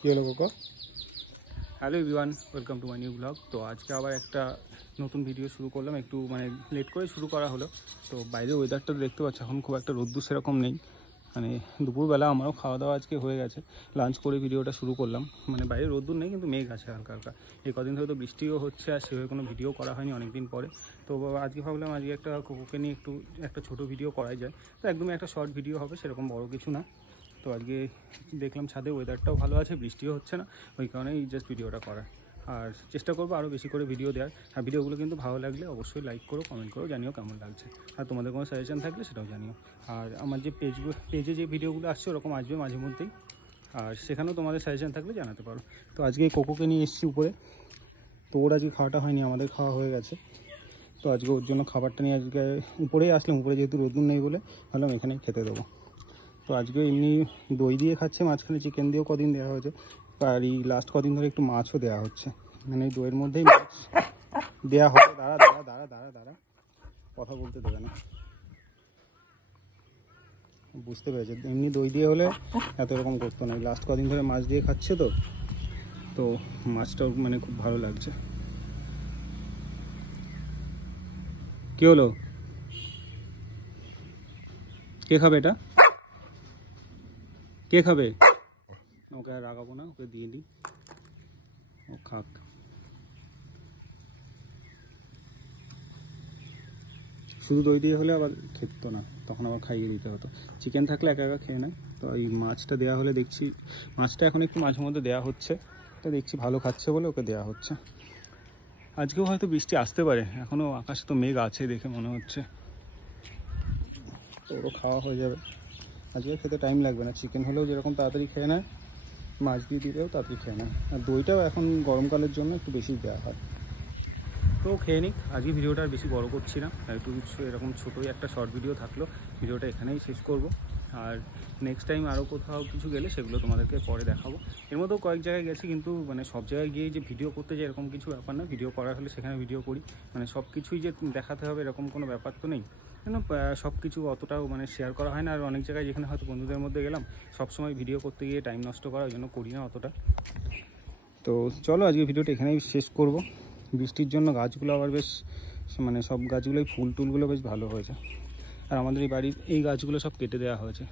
কি হলো cocoa? Hello everyone, welcome to my new blog. তো আজকে আবার একটা নতুন ভিডিও শুরু করলাম, একটু মানে লেট করে শুরু করা হলো। তো বাইরের ওয়েদারটা দেখতে পাচ্ছি, এখন খুব একটা রোদ্দুর সেরকম নেই। মানে দুপুরবেলা আমারও খাওয়া দাওয়া আজকে হয়ে গেছে, লাঞ্চ করে ভিডিওটা শুরু করলাম। মানে বাইরে রোদ্দুর নেই, কিন্তু মেঘ আছে হালকা হালকা। এই কদিন ধরে তো বৃষ্টিও হচ্ছে, আর সেভাবে কোনো ভিডিও করা হয়নি অনেক দিন পরে। তো আজকে ভাবলাম আজকে একটা কোকোকে নিয়ে একটা ছোটো ভিডিও করাই যায়। তো একদমই একটা শর্ট ভিডিও হবে, সেরকম বড় কিছু না। তো আজকে দেখলাম ছাদে ওয়েদারটাও ভালো আছে, বৃষ্টিও হচ্ছে না, ওই কারণেই জাস্ট ভিডিওটা করা। আর চেষ্টা করবো আরও বেশি করে ভিডিও দেওয়ার। আর ভিডিওগুলো কিন্তু ভালো লাগলে অবশ্যই লাইক করো, কমেন্ট করো, জানিও কেমন লাগছে। আর তোমাদের কোনো সাজেশন থাকলে সেটাও জানিও। আর আমার যে পেজে যে ভিডিওগুলো আসছে ওরকম আসবে মাঝে মধ্যেই, আর সেখানেও তোমাদের সাজেশন থাকলে জানাতে পারো। তো আজকে কোকোকে নিয়ে এসেছি উপরে। তো ওর আজকে খাওয়াটা হয়নি, আমাদের খাওয়া হয়ে গেছে। তো আজকে ওর জন্য খাবারটা নিয়ে আজকে উপরেই আসলাম। উপরে যেহেতু রোদ্দুর নেই বলে ভাবলাম এখানেই খেতে দেবো। তো আজকে এমনি দই দিয়ে খাচ্ছে, মাঝখানে চিকেন দিয়েও কদিন দেওয়া হয়েছে, আর এই লাস্ট কদিন ধরে একটু মাছও দেওয়া হচ্ছে। মানে এই দইয়ের মধ্যেই মাছ দেওয়া হবে। দাঁড়া দাঁড়া দাঁড়া দাঁড়া দাঁড়া, কথা বলতে দেবে না, বুঝতে পেরেছে। এমনি দই দিয়ে হলে এত এরকম করতো না, লাস্ট কদিন ধরে মাছ দিয়ে খাচ্ছে। তো মাছটাও মানে খুব ভালো লাগছে। কি হলো? কে খাবে এটা? কে খাবে? ওকে আর রাগাবো না, ওকে দিয়ে দিই, ও খাক। শুধু দই দিয়ে হলে আবার খেত না, তখন আবার খাইয়ে দিতে হতো। চিকেন থাকলে একা একা খেয়ে নেয়। তো এই মাছটা দেওয়া হলে দেখছি, মাছটা এখন একটু মাঝে মধ্যে দেওয়া হচ্ছে, এটা দেখছি ভালো খাচ্ছে বলে ওকে দেওয়া হচ্ছে। আজকেও হয়তো বৃষ্টি আসতে পারে, এখনও আকাশে তো মেঘ আছে দেখে মনে হচ্ছে। তো ওরও খাওয়া হয়ে যাবে, আজকে খেতে টাইম লাগবে না। চিকেন হলেও যেরকম তাড়াতাড়ি খেয়ে নেয়, মাছ দিয়ে দিলেও তাড়াতাড়ি খেয়ে নেয়। আর দইটাও এখন গরমকালের জন্য একটু বেশি দেওয়া হয়। তো খেয়ে নিক, আজকে ভিডিওটা আর বেশি বড় করছি না, একটু এরকম ছোটোই একটা শর্ট ভিডিও থাকলো। ভিডিওটা এখানেই শেষ করব। আর নেক্সট টাইম আরও কোথাও কিছু গেলে সেগুলো তোমাদেরকে পরে দেখাবো। এর মধ্যেও কয়েক জায়গায় গেছি, কিন্তু মানে সব জায়গায় গিয়ে যে ভিডিও করতে যাই এরকম কিছু ব্যাপার না। ভিডিও করার হলে সেখানে ভিডিও করি, মানে সব কিছুই যে দেখাতে হবে এরকম কোনো ব্যাপার তো নেই। কেন সব কিছু অতটাও মানে শেয়ার করা হয় না। আর অনেক জায়গায় যেখানে হয়তো বন্ধুদের মধ্যে গেলাম, সবসময় ভিডিও করতে গিয়ে টাইম নষ্ট করার জন্য করি না অতটা। তো চলো আজকে ভিডিওটা এখানেই শেষ করব। বৃষ্টির জন্য গাছগুলো আবার বেশ, মানে সব গাছগুলোই ফুল টুলগুলো বেশ ভালো হয়েছে। আর আমাদের এই বাড়ির এই গাছগুলো সব কেটে দেওয়া হয়েছে।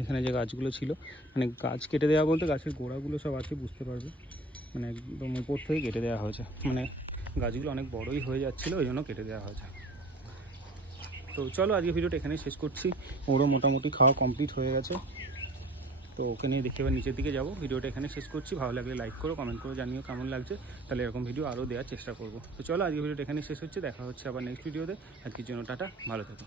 এখানে যে গাছগুলো ছিল, মানে গাছ কেটে দেওয়া বলতে গাছের গোড়াগুলো সব আছে, বুঝতে পারবে, মানে একদম উপর থেকে কেটে দেওয়া হয়েছে। মানে গাছগুলো অনেক বড়ই হয়ে যাচ্ছিলো, ওই জন্য কেটে দেওয়া হয়েছে। তো চলো আজকে ভিডিওটা এখানেই শেষ করছি। ওরও মোটামুটি খাওয়া কমপ্লিট হয়ে গেছে। তো ওকে নিয়ে দেখে এবার নিচের দিকে যাবো। ভিডিওটা এখানে শেষ করছি, ভালো লাগলে লাইক করো, কমেন্ট করো, জানিও কেমন লাগছে। তাহলে এরকম ভিডিও আরও দেওয়ার চেষ্টা করবো। তো চলো আজকে ভিডিওটা এখানে শেষ হচ্ছে, দেখা হচ্ছে আবার নেক্সট ভিডিওতে। আজকের জন্য টাটা, ভালো থেকো।